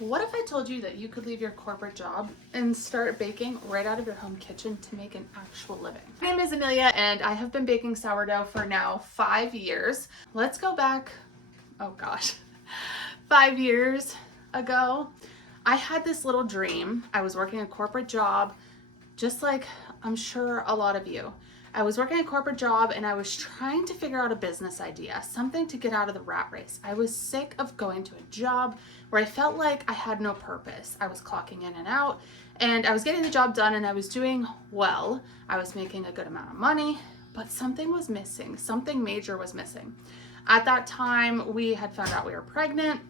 What if I told you that you could leave your corporate job and start baking right out of your home kitchen to make an actual living? My name is Amelia and I have been baking sourdough for now 5 years. Let's go back, oh gosh, 5 years ago. I had this little dream. I was working a corporate job, just like I'm sure a lot of you. I was working a corporate job and I was trying to figure out a business idea, something to get out of the rat race. I was sick of going to a job where I felt like I had no purpose. I was clocking in and out and I was getting the job done and I was doing well. I was making a good amount of money, but something was missing. Something major was missing. At that time, we had found out we were pregnant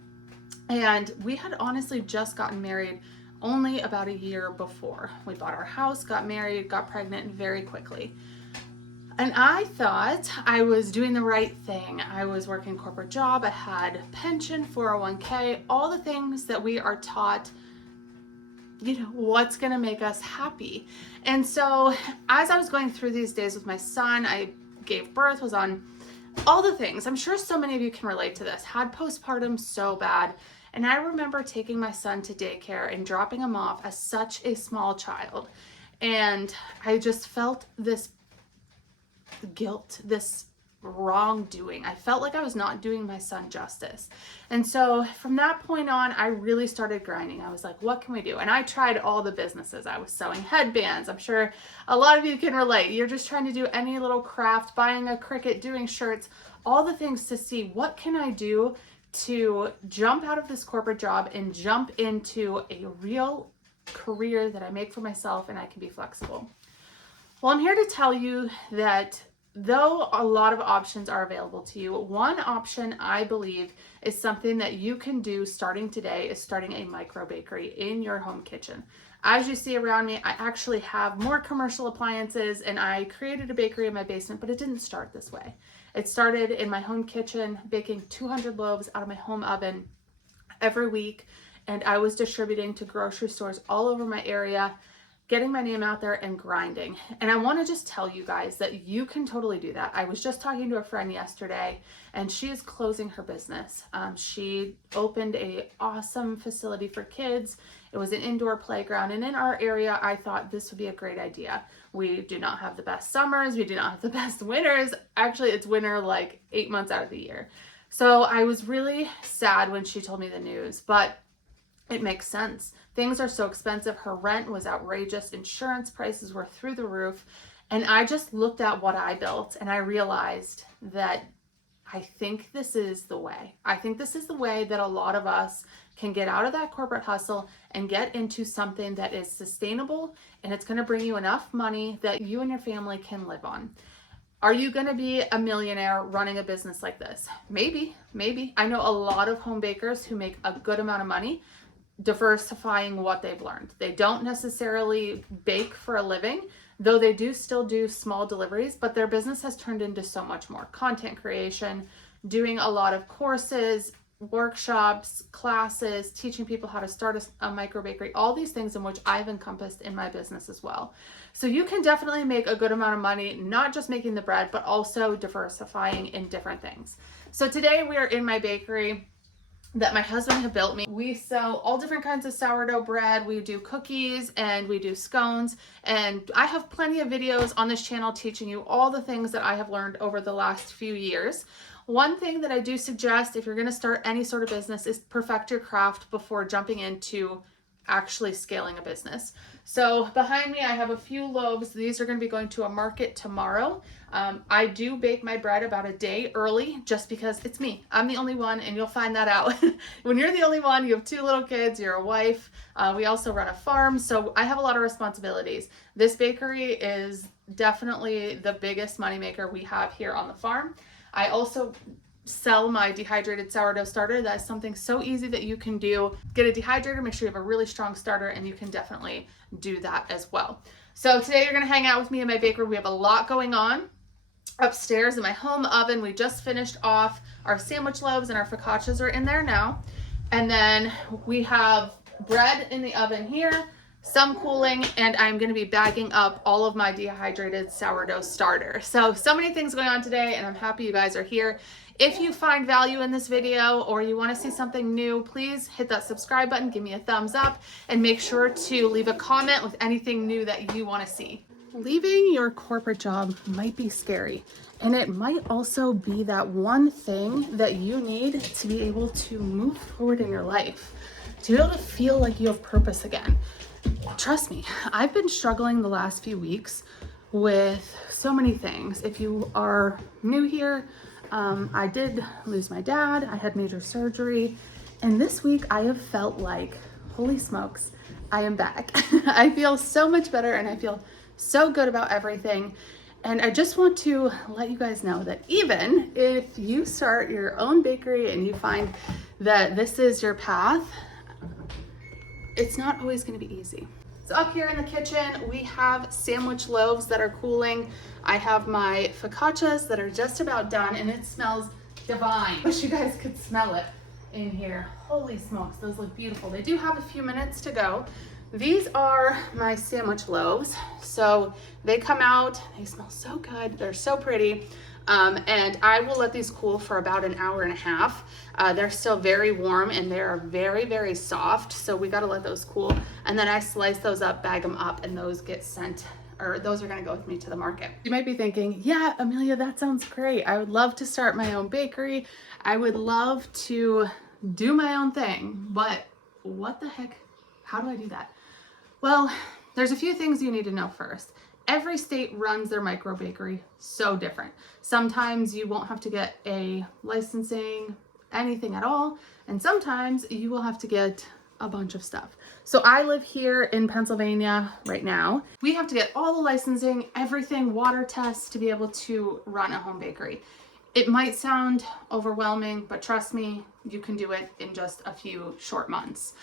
and we had honestly just gotten married only about a year before. We bought our house, got married, got pregnant very quickly. And I thought I was doing the right thing. I was working a corporate job. I had pension, 401k, all the things that we are taught, what's going to make us happy. And so as I was going through these days with my son, I gave birth, was on all the things. I'm sure so many of you can relate to this. Had postpartum so bad. And I remember taking my son to daycare and dropping him off as such a small child. And I just felt this guilt, this wrongdoing. I felt like I was not doing my son justice. And so from that point on, I really started grinding. I was like, what can we do? And I tried all the businesses. I was sewing headbands. I'm sure a lot of you can relate. You're just trying to do any little craft, buying a Cricut, doing shirts, all the things to see what can I do to jump out of this corporate job and jump into a real career that I make for myself and I can be flexible. Well, I'm here to tell you that though a lot of options are available to you, one option I believe is something that you can do starting today is starting a microbakery in your home kitchen. As you see around me, I actually have more commercial appliances and I created a bakery in my basement, but it didn't start this way. It started in my home kitchen, baking 200 loaves out of my home oven every week, and I was distributing to grocery stores all over my area, getting my name out there and grinding. And I want to just tell you guys that you can totally do that. I was just talking to a friend yesterday and she is closing her business. She opened a awesome facility for kids. It was an indoor playground. And in our area, I thought this would be a great idea. We do not have the best summers. We do not have the best winters. Actually, it's winter like 8 months out of the year. So I was really sad when she told me the news, but it makes sense. Things are so expensive. Her rent was outrageous. Insurance prices were through the roof. And I just looked at what I built and I realized that I think this is the way. I think this is the way that a lot of us can get out of that corporate hustle and get into something that is sustainable and it's going to bring you enough money that you and your family can live on. Are you going to be a millionaire running a business like this? Maybe. I know a lot of home bakers who make a good amount of money diversifying what they've learned. They don't necessarily bake for a living, though they do still do small deliveries, but their business has turned into so much more. Content creation, doing a lot of courses, workshops, classes, teaching people how to start a microbakery, all these things in which I've encompassed in my business as well. So you can definitely make a good amount of money, not just making the bread, but also diversifying in different things. So today we are in my bakery that my husband had built me. We sell all different kinds of sourdough bread. We do cookies and we do scones. And I have plenty of videos on this channel teaching you all the things that I have learned over the last few years. One thing that I do suggest if you're going to start any sort of business is perfect your craft before jumping into actually scaling a business. So behind me, I have a few loaves. These are going to be going to a market tomorrow. I do bake my bread about a day early just because it's me. I'm the only one, and you'll find that out. When you're the only one, you have 2 little kids, you're a wife. We also run a farm, so I have a lot of responsibilities. This bakery is definitely the biggest moneymaker we have here on the farm. I also sell my dehydrated sourdough starter. That's something so easy that you can do. Get a dehydrator, make sure you have a really strong starter, and you can definitely do that as well. So today you're going to hang out with me in my bakery. We have a lot going on. Upstairs in my home oven, we just finished off our sandwich loaves and our focaccias are in there now. And then we have bread in the oven here, some cooling, and I'm going to be bagging up all of my dehydrated sourdough starter. So many things going on today, and I'm happy you guys are here. If you find value in this video or you want to see something new, please hit that subscribe button, give me a thumbs up, and make sure to leave a comment with anything new that you want to see. Leaving your corporate job might be scary, and it might also be that one thing that you need to be able to move forward in your life, to be able to feel like you have purpose again. Trust me, I've been struggling the last few weeks with so many things. If you are new here, I did lose my dad. I had major surgery, and this week I have felt like, holy smokes, I am back. I feel so much better and I feel so good about everything. And I just want to let you guys know that even if you start your own bakery and you find that this is your path, it's not always going to be easy. So up here in the kitchen, we have sandwich loaves that are cooling. I have my focaccias that are just about done, and it smells divine. Wish you guys could smell it in here. Holy smokes, those look beautiful. They do have a few minutes to go. These are my sandwich loaves. So they come out, they smell so good. They're so pretty. And I will let these cool for about an hour and a half. They're still very warm and they're very, very soft. So we got to let those cool. And then I slice those up, bag them up, and those get sent, or those are going to go with me to the market. You might be thinking, yeah, Amelia, that sounds great. I would love to start my own bakery. I would love to do my own thing, but what the heck? How do I do that? Well, there's a few things you need to know first. Every state runs their microbakery so different. Sometimes you won't have to get a licensing, anything at all, and sometimes you will have to get a bunch of stuff. So I live here in Pennsylvania right now. We have to get all the licensing, everything, water tests to be able to run a home bakery. It might sound overwhelming, but trust me, you can do it in just a few short months.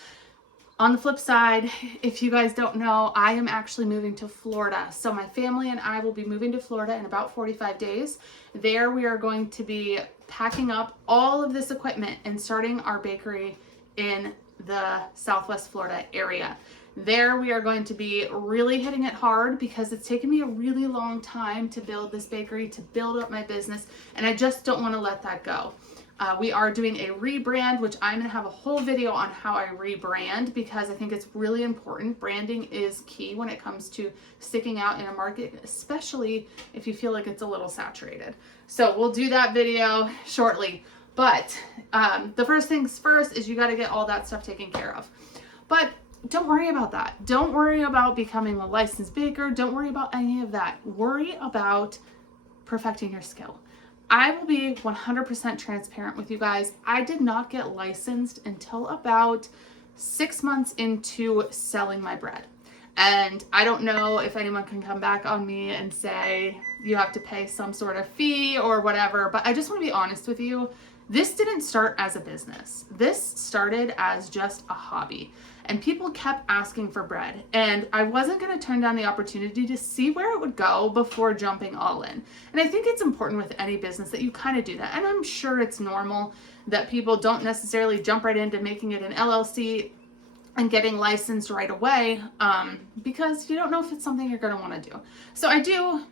On the flip side, if you guys don't know, I am actually moving to Florida. So my family and I will be moving to Florida in about 45 days. There we are going to be packing up all of this equipment and starting our bakery in the Southwest Florida area. There we are going to be really hitting it hard because it's taken me a really long time to build this bakery, to build up my business, and I just don't want to let that go. We are doing a rebrand, which I'm going to have a whole video on how I rebrand because I think it's really important. Branding is key when it comes to sticking out in a market, especially if you feel like it's a little saturated. So we'll do that video shortly. But the first things first is you got to get all that stuff taken care of. But don't worry about that. Don't worry about becoming a licensed baker. Don't worry about any of that. Worry about perfecting your skill. I will be 100% transparent with you guys. I did not get licensed until about 6 months into selling my bread. And I don't know if anyone can come back on me and say you have to pay some sort of fee or whatever, but I just want to be honest with you. This didn't start as a business. This started as just a hobby. And people kept asking for bread. And I wasn't going to turn down the opportunity to see where it would go before jumping all in. And I think it's important with any business that you kind of do that. And I'm sure it's normal that people don't necessarily jump right into making it an LLC and getting licensed right away because you don't know if it's something you're going to want to do. So I do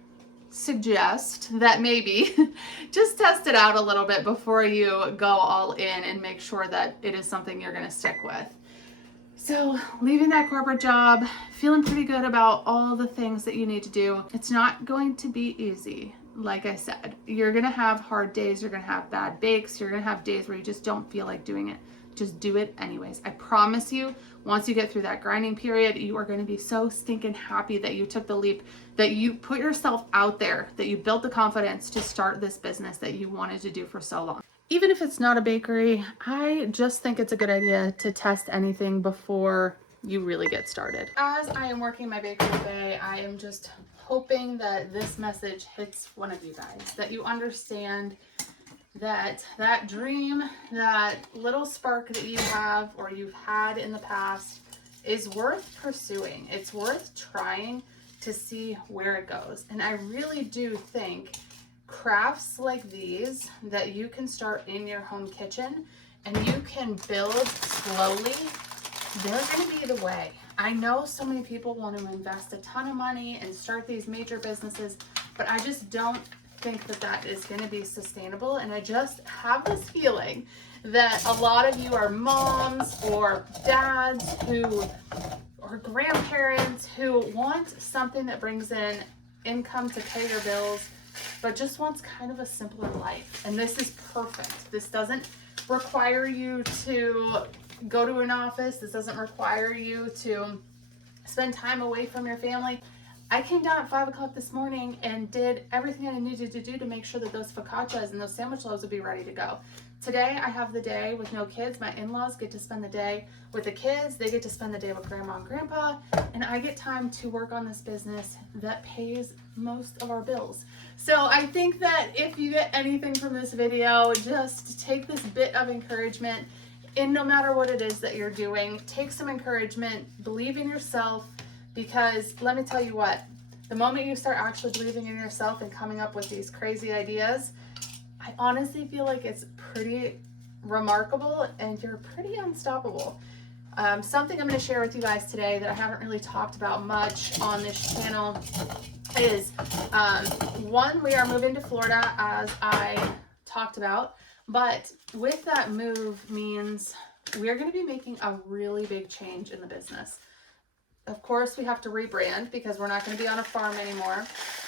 suggest that maybe just test it out a little bit before you go all in and make sure that it is something you're going to stick with. So leaving that corporate job, feeling pretty good about all the things that you need to do. It's not going to be easy. Like I said, you're going to have hard days. You're going to have bad bakes. You're going to have days where you just don't feel like doing it. Just do it anyways. I promise you, once you get through that grinding period, you are going to be so stinking happy that you took the leap, that you put yourself out there, that you built the confidence to start this business that you wanted to do for so long. Even if it's not a bakery, I just think it's a good idea to test anything before you really get started. As I am working my bakery today, I am just hoping that this message hits one of you guys, that you understand that that dream, that little spark that you have or you've had in the past is worth pursuing. It's worth trying to see where it goes. And I really do think crafts like these that you can start in your home kitchen and you can build slowly, they're going to be the way. I know so many people want to invest a ton of money and start these major businesses, but I just don't think that that is going to be sustainable. And I just have this feeling that a lot of you are moms or dads or grandparents who want something that brings in income to pay your bills, but just wants kind of a simpler life. And this is perfect. This doesn't require you to go to an office. This doesn't require you to spend time away from your family. I came down at 5 o'clock this morning and did everything I needed to do to make sure that those focaccias and those sandwich loaves would be ready to go. Today I have the day with no kids. My in-laws get to spend the day with the kids. They get to spend the day with grandma and grandpa, and I get time to work on this business that pays most of our bills. So I think that if you get anything from this video, just take this bit of encouragement, and no matter what it is that you're doing, take some encouragement, believe in yourself, because let me tell you what, the moment you start actually believing in yourself and coming up with these crazy ideas, I honestly feel like it's pretty remarkable and you're pretty unstoppable. Something I'm going to share with you guys today that I haven't really talked about much on this channel is, one, we are moving to Florida, as I talked about, but with that move means we're going to be making a really big change in the business. Of course, we have to rebrand because we're not going to be on a farm anymore,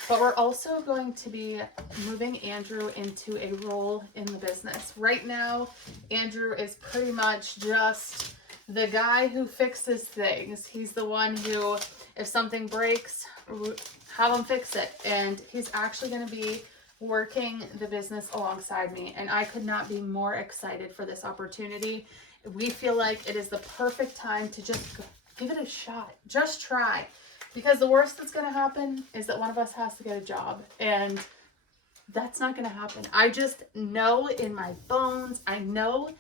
but we're also going to be moving Andrew into a role in the business. Right now, Andrew is pretty much just the guy who fixes things. He's the one who, if something breaks, have him fix it. And he's actually going to be working the business alongside me. And I could not be more excited for this opportunity. We feel like it is the perfect time to just give it a shot. Just try. Because the worst that's going to happen is that one of us has to get a job. And that's not going to happen. I just know in my bones, I know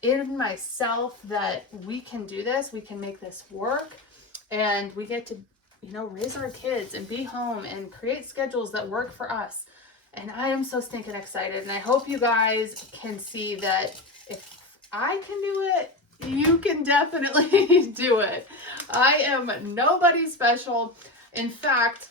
in myself that we can do this. We can make this work. And we get to, raise our kids and be home and create schedules that work for us. And I am so stinking excited. And I hope you guys can see that if I can do it, you can definitely do it. I am nobody special. In fact,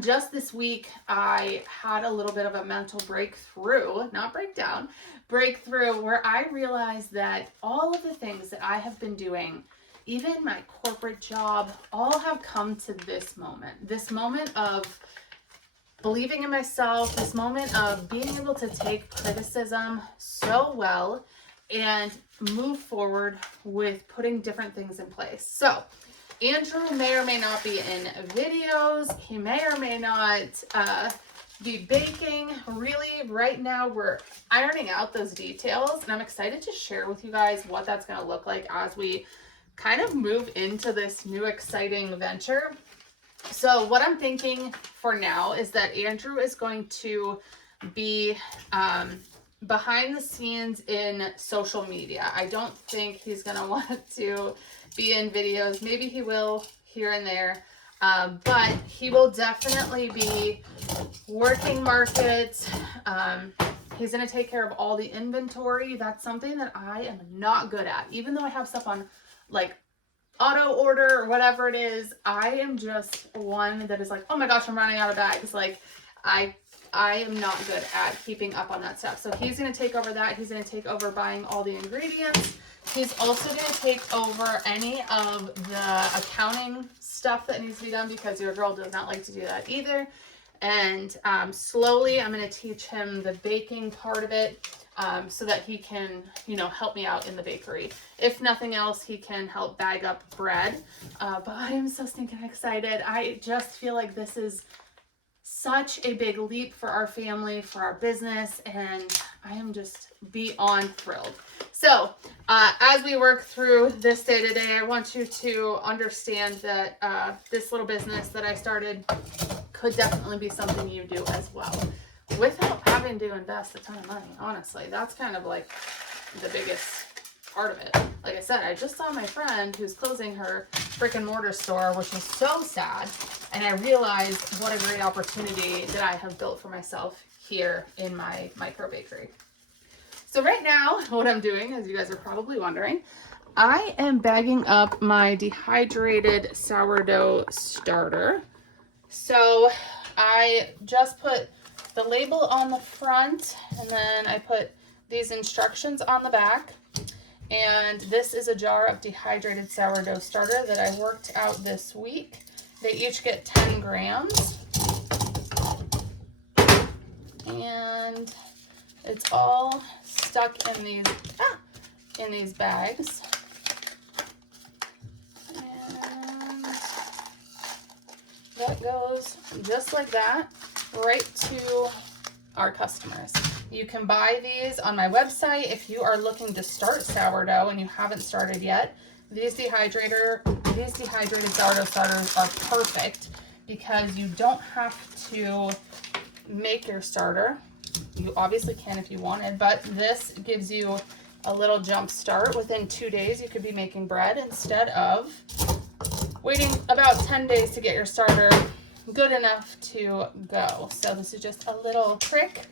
just this week, I had a little bit of a mental breakthrough, not breakdown, breakthrough, where I realized that all of the things that I have been doing, even my corporate job, all have come to this moment of believing in myself, this moment of being able to take criticism so well and move forward with putting different things in place. So Andrew may or may not be in videos. He may or may not be baking. Really, right now we're ironing out those details, and I'm excited to share with you guys what that's going to look like as we kind of move into this new exciting venture. So what I'm thinking for now is that Andrew is going to be behind the scenes in social media. I don't think he's going to want to be in videos. Maybe he will here and there, but he will definitely be working markets. He's going to take care of all the inventory. That's something that I am not good at. Even though I have stuff on like auto order or whatever it is, I am just one that is like, oh my gosh, I'm running out of bags. Like I am not good at keeping up on that stuff. So he's going to take over that. He's going to take over buying all the ingredients. He's also going to take over any of the accounting stuff that needs to be done, because your girl does not like to do that either. And slowly I'm going to teach him the baking part of it, so that he can, help me out in the bakery. If nothing else, he can help bag up bread. But I am so stinking excited. I just feel like this is such a big leap for our family, for our business, and I am just beyond thrilled. So as we work through this day to day, I want you to understand that this little business that I started could definitely be something you do as well, without having to invest a ton of money. Honestly, that's kind of like the biggest part of it. Like I said, I just saw my friend who's closing her brick and mortar store, which is so sad. And I realized what a great opportunity that I have built for myself here in my microbakery. So right now, what I'm doing, as you guys are probably wondering, I am bagging up my dehydrated sourdough starter. So I just put the label on the front, and then I put these instructions on the back. And this is a jar of dehydrated sourdough starter that I worked out this week. They each get 10 grams. And it's all stuck in these bags. And that goes just like that right to our customers. You can buy these on my website if you are looking to start sourdough and you haven't started yet. These dehydrated sourdough starters are perfect because you don't have to make your starter. You obviously can if you wanted, but this gives you a little jump start. Within 2 days, you could be making bread instead of waiting about 10 days to get your starter good enough to go. So this is just a little trick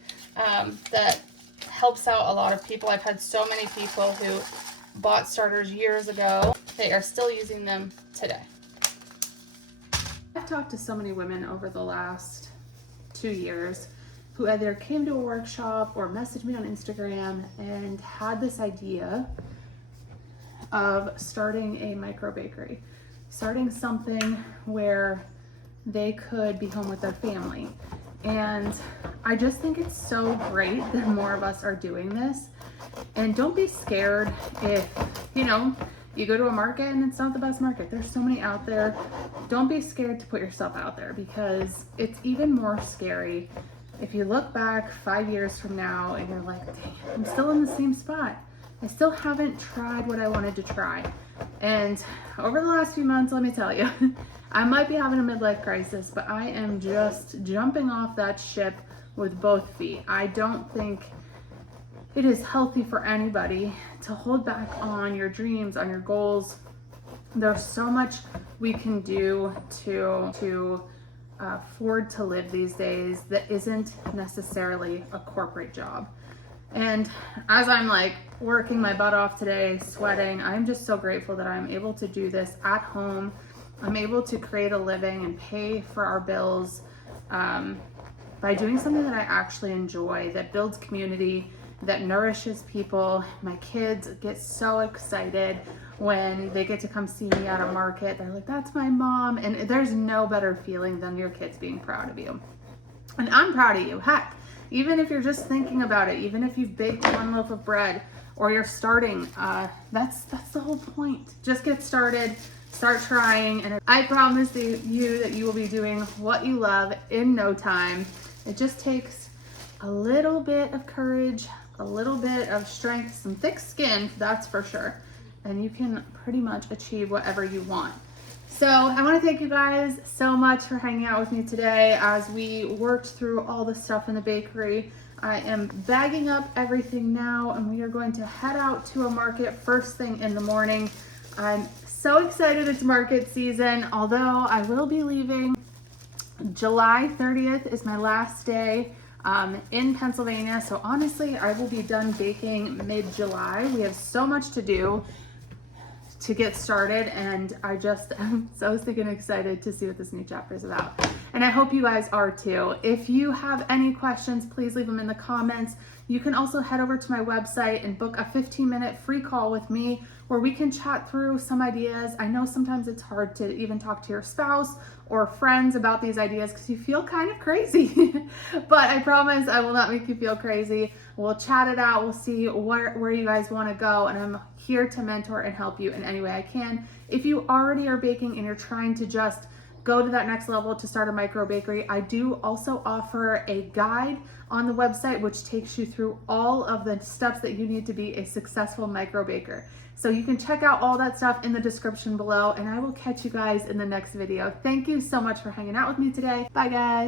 that helps out a lot of people. I've had so many people who bought starters years ago. They are still using them today. I've talked to so many women over the last 2 years who either came to a workshop or messaged me on Instagram and had this idea of starting a micro bakery, starting something where they could be home with their family. And I just think it's so great that more of us are doing this. And don't be scared if, you go to a market and it's not the best market. There's so many out there. Don't be scared to put yourself out there, because it's even more scary if you look back 5 years from now and you're like, dang, I'm still in the same spot. I still haven't tried what I wanted to try. And over the last few months, let me tell you, I might be having a midlife crisis, but I am just jumping off that ship with both feet. I don't think it is healthy for anybody to hold back on your dreams, on your goals. There's so much we can do to afford to live these days that isn't necessarily a corporate job. And as I'm like working my butt off today, sweating, I'm just so grateful that I'm able to do this at home. I'm able to create a living and pay for our bills by doing something that I actually enjoy, that builds community, that nourishes people. My kids get so excited when they get to come see me at a market. They're like, that's my mom. And there's no better feeling than your kids being proud of you. And I'm proud of you. Heck, even if you're just thinking about it, even if you've baked one loaf of bread or you're starting, that's the whole point. Just get started, start trying, and I promise you that you will be doing what you love in no time. It just takes a little bit of courage, a little bit of strength, some thick skin, that's for sure. And you can pretty much achieve whatever you want. So I want to thank you guys so much for hanging out with me today as we worked through all the stuff in the bakery. I am bagging up everything now, and we are going to head out to a market first thing in the morning. I'm so excited it's market season, although I will be leaving. July 30th is my last day in Pennsylvania. So honestly, I will be done baking mid-July. We have so much to do to get started, and I'm so sick and excited to see what this new chapter is about. And I hope you guys are too. If you have any questions, please leave them in the comments. You can also head over to my website and book a 15-minute free call with me where we can chat through some ideas. I know sometimes it's hard to even talk to your spouse or friends about these ideas because you feel kind of crazy, but I promise I will not make you feel crazy. We'll chat it out. We'll see where you guys want to go, and I'm here to mentor and help you in any way I can. If you already are baking and you're trying to just go to that next level to start a micro bakery, I do also offer a guide on the website which takes you through all of the steps that you need to be a successful micro baker. So you can check out all that stuff in the description below, and I will catch you guys in the next video. Thank you so much for hanging out with me today. Bye guys.